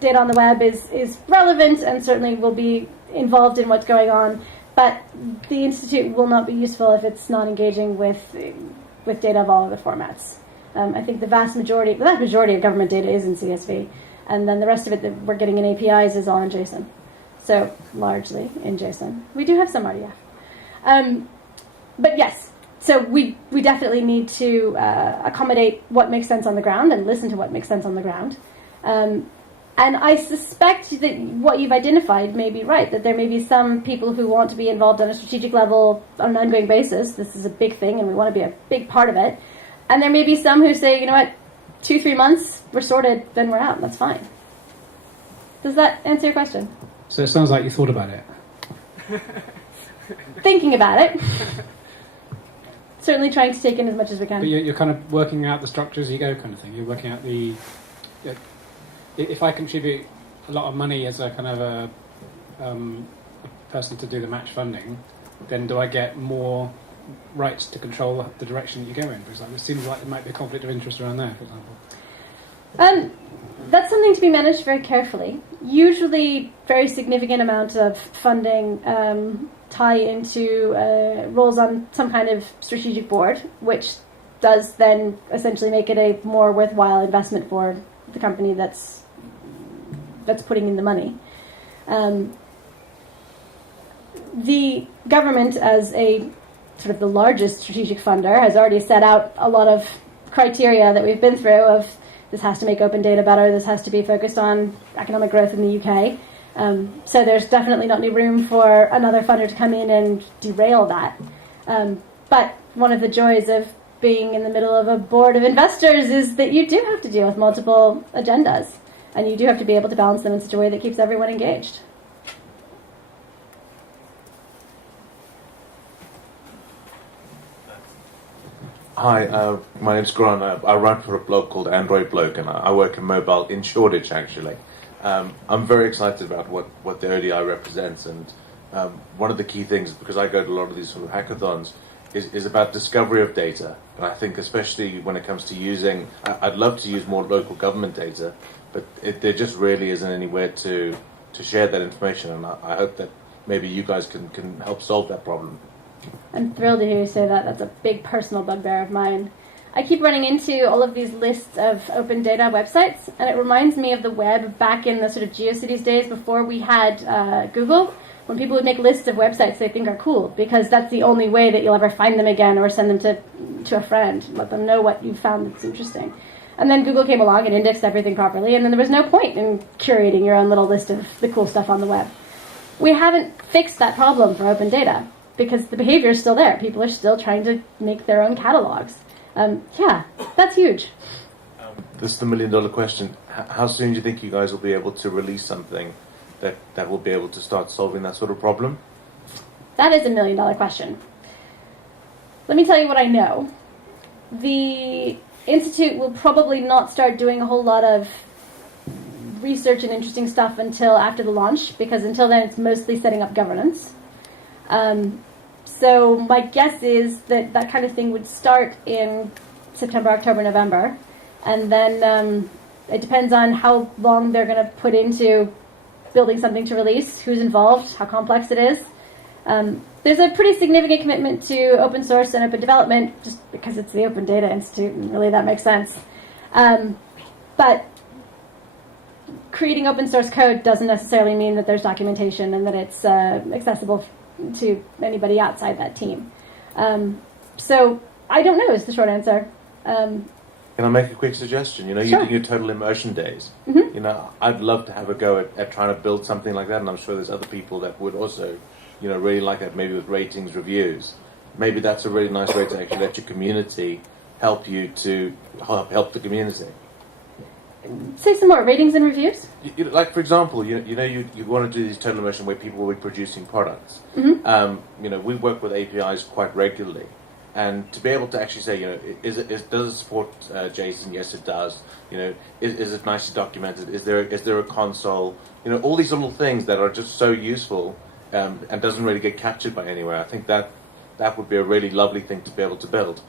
data on the web is relevant and certainly will be involved in what's going on, but the Institute will not be useful if it's not engaging with data of all other formats. I think the vast majority of government data is in CSV, and then the rest of it that we're getting in APIs is all in JSON. So largely in JSON. We do have some RDF. But yes, so we definitely need to accommodate what makes sense on the ground and listen to what makes sense on the ground. And I suspect that what you've identified may be right, that there may be some people who want to be involved on a strategic level on an ongoing basis. This is a big thing and we want to be a big part of it. And there may be some who say, you know what, 2-3 months, we're sorted, then we're out, that's fine. Does that answer your question? So it sounds like you thought about it. Thinking about it. Certainly trying to take in as much as we can. But you're kind of working out the structure as you go kind of thing. You're working out the... If I contribute a lot of money as a kind of a person to do the match funding, then do I get more rights to control the direction that you go in? For example, it seems like there might be a conflict of interest around there, for example. That's something to be managed very carefully. Usually, very significant amount of funding tie into roles on some kind of strategic board, which does then essentially make it a more worthwhile investment for the company that's putting in the money. The government, as a sort of the largest strategic funder, has already set out a lot of criteria that we've been through of this has to make open data better, this has to be focused on economic growth in the UK. So there's definitely not any room for another funder to come in and derail that. But one of the joys of being in the middle of a board of investors is that you do have to deal with multiple agendas, and you do have to be able to balance them in such a way that keeps everyone engaged. Hi, my name's Grant. I run for a blog called Android Bloke, and I work in mobile in Shoreditch, actually. I'm very excited about what the ODI represents, and one of the key things, because I go to a lot of these sort of hackathons, is about discovery of data. And I think especially when it comes to using, I'd love to use more local government data, but there just really isn't anywhere to share that information, and I hope that maybe you guys can help solve that problem. I'm thrilled to hear you say that. That's a big personal bugbear of mine. I keep running into all of these lists of open data websites, and it reminds me of the web back in the sort of GeoCities days before we had Google, when people would make lists of websites they think are cool, because that's the only way that you'll ever find them again or send them to a friend, let them know what you found that's interesting. And then Google came along and indexed everything properly, and then there was no point in curating your own little list of the cool stuff on the web. We haven't fixed that problem for open data, because the behavior is still there. People are still trying to make their own catalogs. Yeah, that's huge. This is the million-dollar question. How soon do you think you guys will be able to release something that will be able to start solving that sort of problem? That is a million-dollar question. Let me tell you what I know. The Institute will probably not start doing a whole lot of research and interesting stuff until after the launch, because until then it's mostly setting up governance. So my guess is that that kind of thing would start in September, October, November, and then it depends on how long they're going to put into building something to release, who's involved, how complex it is. There's a pretty significant commitment to open source and open development, just because it's the Open Data Institute, and really that makes sense. But creating open source code doesn't necessarily mean that there's documentation and that it's accessible to anybody outside that team. So I don't know is the short answer. Can I make a quick suggestion? You know, Sure. you do your total immersion days. Mm-hmm. You know, I'd love to have a go at trying to build something like that, and I'm sure there's other people that would also, you know, really like that, maybe with ratings, reviews. Maybe that's a really nice way to actually let your community help you to help the community. Say some more. Ratings and reviews? Like, for example, you want to do these total immersion where people will be producing products. Mm-hmm. You know, we work with APIs quite regularly. And to be able to actually say, you know, does it support JSON? Yes, it does. You know, is it nicely documented? Is there a console? You know, all these little things that are just so useful. and doesn't really get captured by anywhere. I think that would be a really lovely thing to be able to build.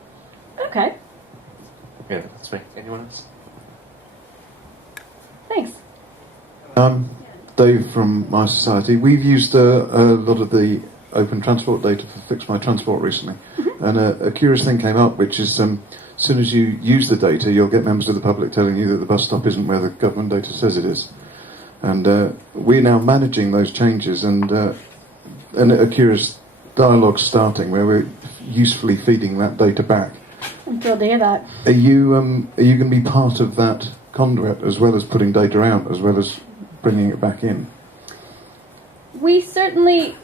Okay. Yeah, that's me. Anyone else? Thanks. Dave from My Society. We've used a lot of the open transport data for Fix My Transport recently, and a curious thing came up, which is as soon as you use the data, you'll get members of the public telling you that the bus stop isn't where the government data says it is. And we're now managing those changes, and a curious dialogue starting where we're usefully feeding that data back. I'm thrilled to hear that. Are you going to be part of that conduit as well as putting data out, as well as bringing it back in? We certainly,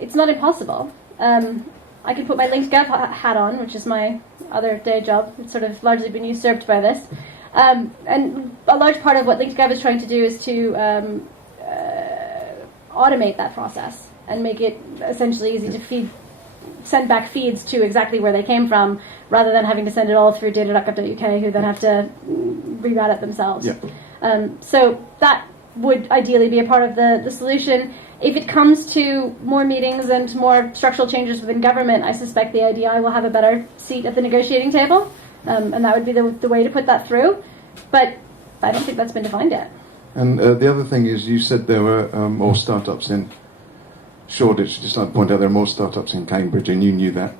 it's not impossible. I can put my LinkedGov hat on, which is my other day job. It's sort of largely been usurped by this. And a large part of what LinkedGov is trying to do is to automate that process and make it essentially easy to send back feeds to exactly where they came from, rather than having to send it all through data.gov.uk, who then have to reroute it themselves. Yeah. So that would ideally be a part of the solution. If it comes to more meetings and more structural changes within government, I suspect the ODI will have a better seat at the negotiating table, and that would be the way to put that through. But I don't think that's been defined yet. And the other thing is, you said there were more startups in Shoreditch. Just like to point out, there are more startups in Cambridge, and you knew that.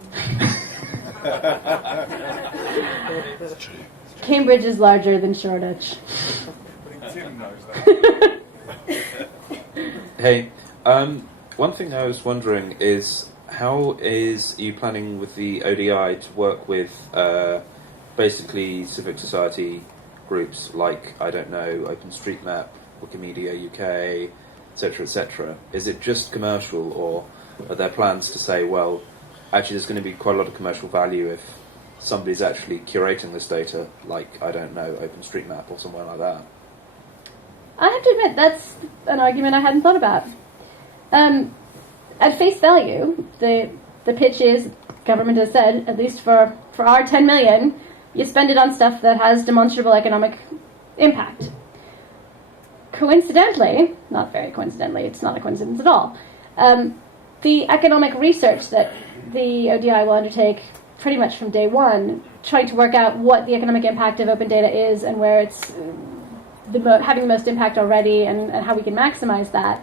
Cambridge is larger than Shoreditch. Hey, one thing I was wondering is, how is you planning with the ODI to work with basically civic society groups like, I don't know, OpenStreetMap, Wikimedia UK, etc., etc.? Is it just commercial, or are there plans to say, well, actually there's going to be quite a lot of commercial value if somebody's actually curating this data, like, I don't know, OpenStreetMap or somewhere like that? I have to admit, that's an argument I hadn't thought about. At face value, the pitch is, government has said, at least for our 10 million, you spend it on stuff that has demonstrable economic impact. Coincidentally, not very coincidentally, it's not a coincidence at all, the economic research that the ODI will undertake pretty much from day one, trying to work out what the economic impact of open data is and where it's having the most impact already, and how we can maximize that,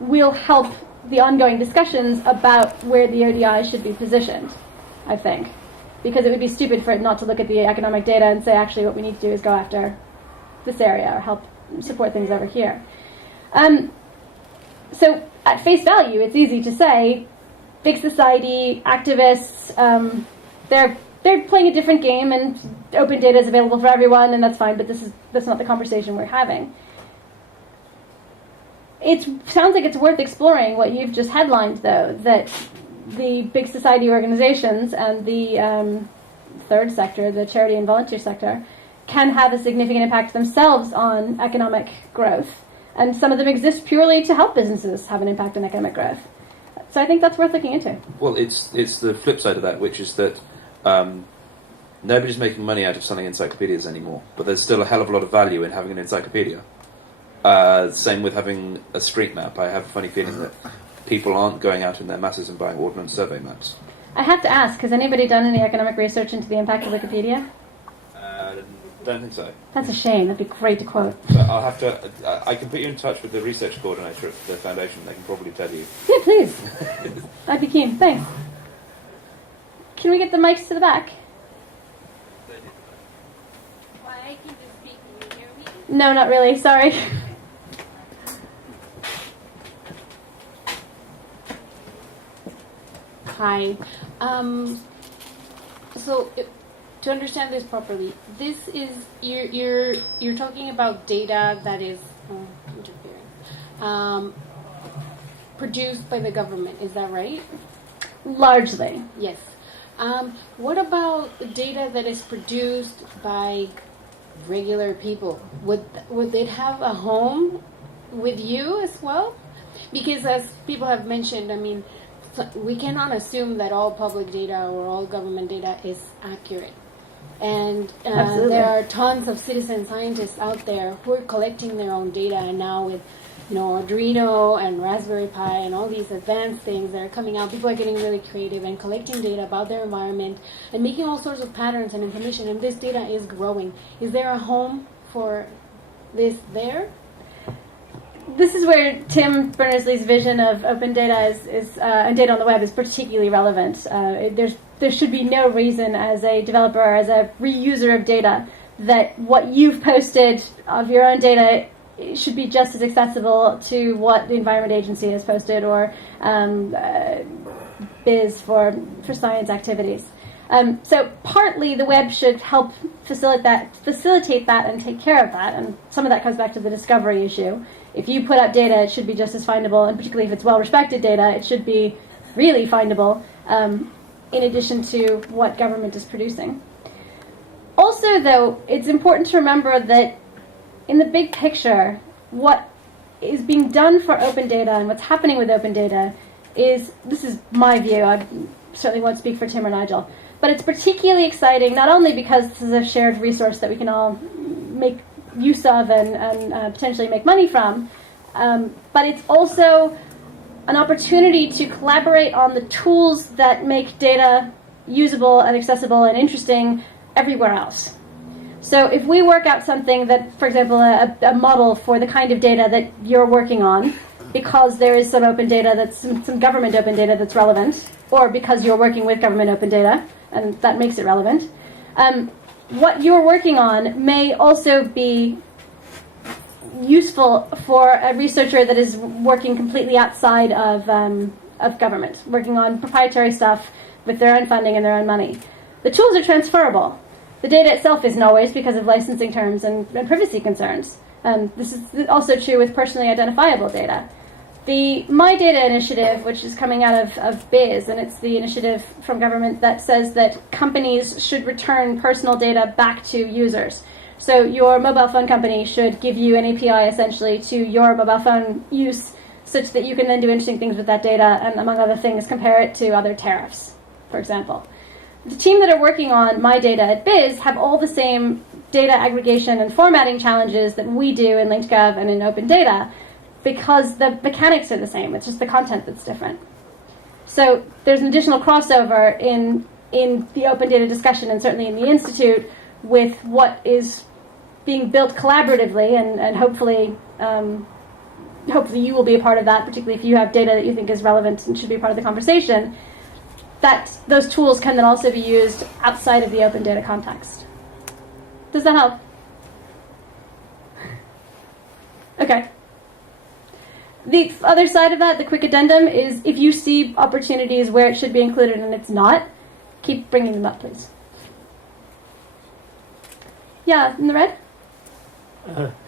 will help the ongoing discussions about where the ODI should be positioned, I think. Because it would be stupid for it not to look at the economic data and say, actually, what we need to do is go after this area or help support things over here. So at face value, it's easy to say, big society, activists, they're playing a different game, and open data is available for everyone, and that's fine, but that's not the conversation we're having. It sounds like it's worth exploring what you've just headlined, though, that the big society organizations and the third sector, the charity and volunteer sector, can have a significant impact themselves on economic growth. And some of them exist purely to help businesses have an impact on economic growth. So I think that's worth looking into. Well, it's the flip side of that, which is that nobody's making money out of selling encyclopedias anymore, but there's still a hell of a lot of value in having an encyclopedia. Same with having a street map. I have a funny feeling that people aren't going out in their masses and buying ordnance survey maps. I have to ask, has anybody done any economic research into the impact of Wikipedia? Don't think so. That's a shame. That'd be great to quote. But I'll have to. I can put you in touch with the research coordinator at the foundation. They can probably tell you. Yeah, please. I'd be keen. Thanks. Can we get the mics to the back? Well, I can just speak. Can you hear me? No, not really. Sorry. Hi. To understand this properly, this is you're talking about data that is interfering, produced by the government. Is that right? Largely. Yes. What about data that is produced by regular people? Would it have a home with you as well? Because as people have mentioned, I mean, we cannot assume that all public data or all government data is accurate. And there are tons of citizen scientists out there who are collecting their own data, and now with Arduino and Raspberry Pi and all these advanced things that are coming out. People are getting really creative and collecting data about their environment and making all sorts of patterns and information, and this data is growing. Is there a home for this there? This is where Tim Berners-Lee's vision of open data and data on the web is particularly relevant. There should be no reason as a developer or as a reuser of data that what you've posted of your own data should be just as accessible to what the Environment Agency has posted or BIS for science activities. So partly the web should help facilitate that and take care of that, and some of that comes back to the discovery issue. If you put up data, it should be just as findable, and particularly if it's well-respected data, it should be really findable, in addition to what government is producing. Also, though, it's important to remember that in the big picture, what is being done for open data and what's happening with open data this is my view, I certainly won't speak for Tim or Nigel, but it's particularly exciting not only because this is a shared resource that we can all make use of and potentially make money from, but it's also an opportunity to collaborate on the tools that make data usable and accessible and interesting everywhere else. So if we work out something that, for example, a model for the kind of data that you're working on, because there is some open data some government open data that's relevant, or because you're working with government open data, and that makes it relevant, what you're working on may also be useful for a researcher that is working completely outside of government, working on proprietary stuff with their own funding and their own money. The tools are transferable. The data itself isn't always because of licensing terms and privacy concerns. This is also true with personally identifiable data. The My Data initiative, which is coming out of BIS, and it's the initiative from government that says that companies should return personal data back to users. So your mobile phone company should give you an API essentially to your mobile phone use such that you can then do interesting things with that data and, among other things, compare it to other tariffs, for example. The team that are working on My Data at BIS have all the same data aggregation and formatting challenges that we do in LinkedGov and in open data, because the mechanics are the same. It's just the content that's different. So there's an additional crossover in the open data discussion, and certainly in the Institute, with what is being built collaboratively, and hopefully you will be a part of that, particularly if you have data that you think is relevant and should be a part of the conversation, that those tools can then also be used outside of the open data context. Does that help? Okay. The other side of that, the quick addendum, is if you see opportunities where it should be included and it's not, keep bringing them up, please. Yeah, in the red?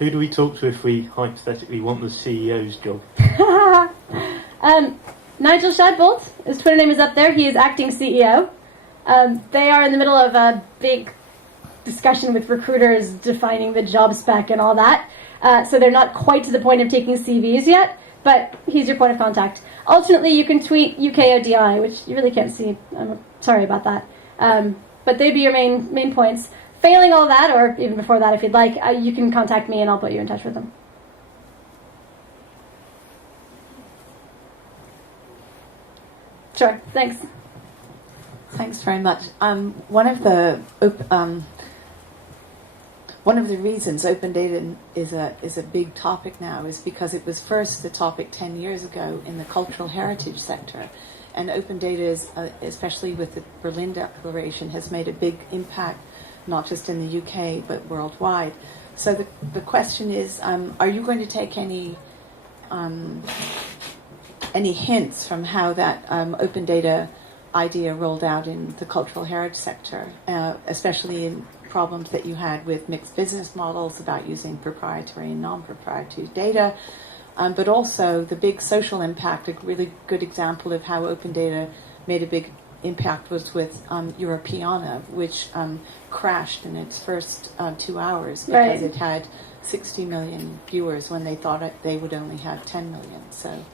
Who do we talk to if we hypothetically want the CEO's job? Nigel Shadbolt, his Twitter name is up there. He is acting CEO. They are in the middle of a big discussion with recruiters defining the job spec and all that. So they're not quite to the point of taking CVs yet, but he's your point of contact. Alternately, you can tweet UKODI, which you really can't see. I'm sorry about that. But they'd be your main points. Failing all that, or even before that if you'd like, you can contact me and I'll put you in touch with them. Sure, thanks. Thanks very much. One of the reasons open data is a big topic now is because it was first the topic 10 years ago in the cultural heritage sector, and open data is, especially with the Berlin Declaration, has made a big impact not just in the UK but worldwide. So the question is, are you going to take any hints from how that open data idea rolled out in the cultural heritage sector, especially in problems that you had with mixed business models about using proprietary and non-proprietary data, but also the big social impact? A really good example of how open data made a big impact was with Europeana, which crashed in its first 2 hours because it had 60 million viewers when they thought they would only have 10 million. So,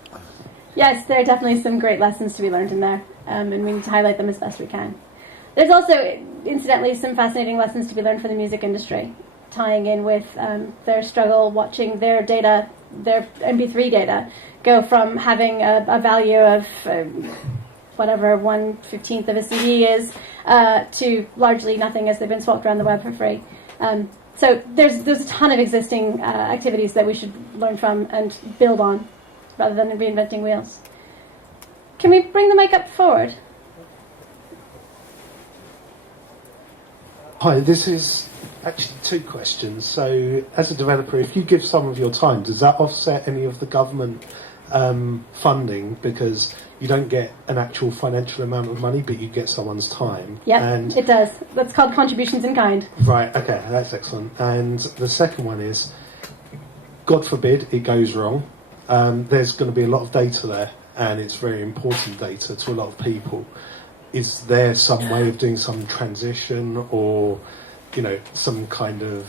yes, there are definitely some great lessons to be learned in there, and we need to highlight them as best we can. There's also, incidentally, some fascinating lessons to be learned from the music industry, tying in with their struggle watching their data their MP3 data go from having a value of whatever 1/15th of a CD is to largely nothing as they've been swapped around the web for free. So there's a ton of existing activities that we should learn from and build on rather than reinventing wheels. Can we bring the mic up forward? Hi, this is actually two questions. So, as a developer, if you give some of your time, does that offset any of the government funding? Because you don't get an actual financial amount of money, but you get someone's time. Yeah, it does. That's called contributions in kind. Right, okay, that's excellent. And the second one is, God forbid it goes wrong. There's going to be a lot of data there, and it's very important data to a lot of people. Is there some way of doing some transition or, some kind of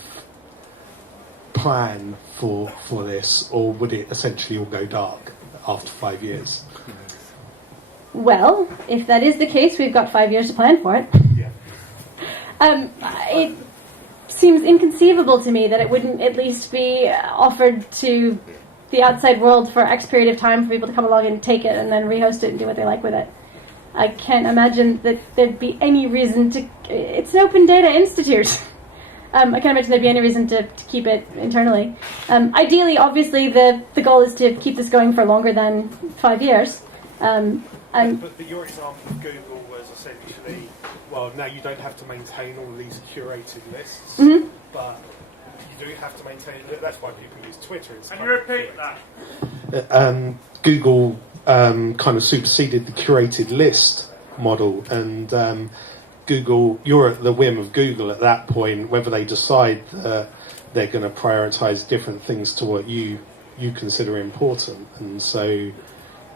plan for this, or would it essentially all go dark after 5 years? Well, if that is the case, we've got 5 years to plan for it. Yeah. It seems inconceivable to me that it wouldn't at least be offered to the outside world for X period of time for people to come along and take it and then rehost it and do what they like with it. I can't imagine that there'd be any reason to... It's an open data institute. I can't imagine there'd be any reason to keep it internally. Ideally, obviously, the goal is to keep this going for longer than 5 years. But your example of Google was essentially, well, now you don't have to maintain all these curated lists, but you do have to maintain it. That's why people use Twitter. Can you repeat that? Google kind of superseded the curated list model, and Google, you're at the whim of Google at that point, whether they decide that they're going to prioritise different things to what you consider important, and so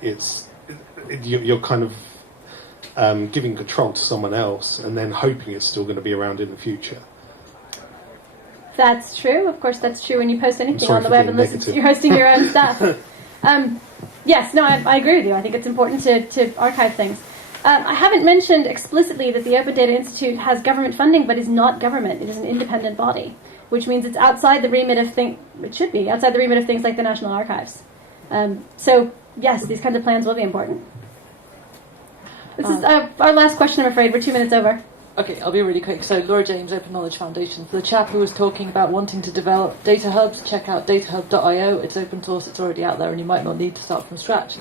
you're kind of giving control to someone else and then hoping it's still going to be around in the future. That's true. Of course, that's true when you post anything on the web, unless you're hosting your own stuff. Yes, no, I agree with you. I think it's important to archive things. I haven't mentioned explicitly that the Open Data Institute has government funding, but is not government. It is an independent body, which means it's outside the remit of it should be outside the remit of things like the National Archives. So yes, these kinds of plans will be important. This is our last question, I'm afraid. We're 2 minutes over. Okay, I'll be really quick. So, Laura James, Open Knowledge Foundation. For the chap who was talking about wanting to develop data hubs, check out datahub.io. It's open source, it's already out there, and you might not need to start from scratch.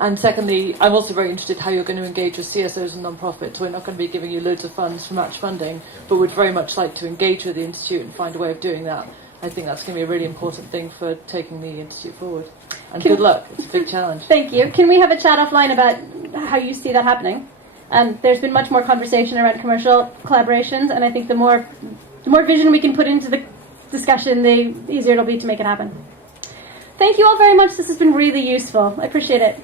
And secondly, I'm also very interested how you're going to engage with CSOs and non-profits. We're not going to be giving you loads of funds for match funding, but would very much like to engage with the Institute and find a way of doing that. I think that's going to be a really important thing for taking the Institute forward. And good luck. It's a big challenge. Thank you. Can we have a chat offline about how you see that happening? There's been much more conversation around commercial collaborations, and I think the more vision we can put into the discussion, the easier it'll be to make it happen. Thank you all very much. This has been really useful. I appreciate it.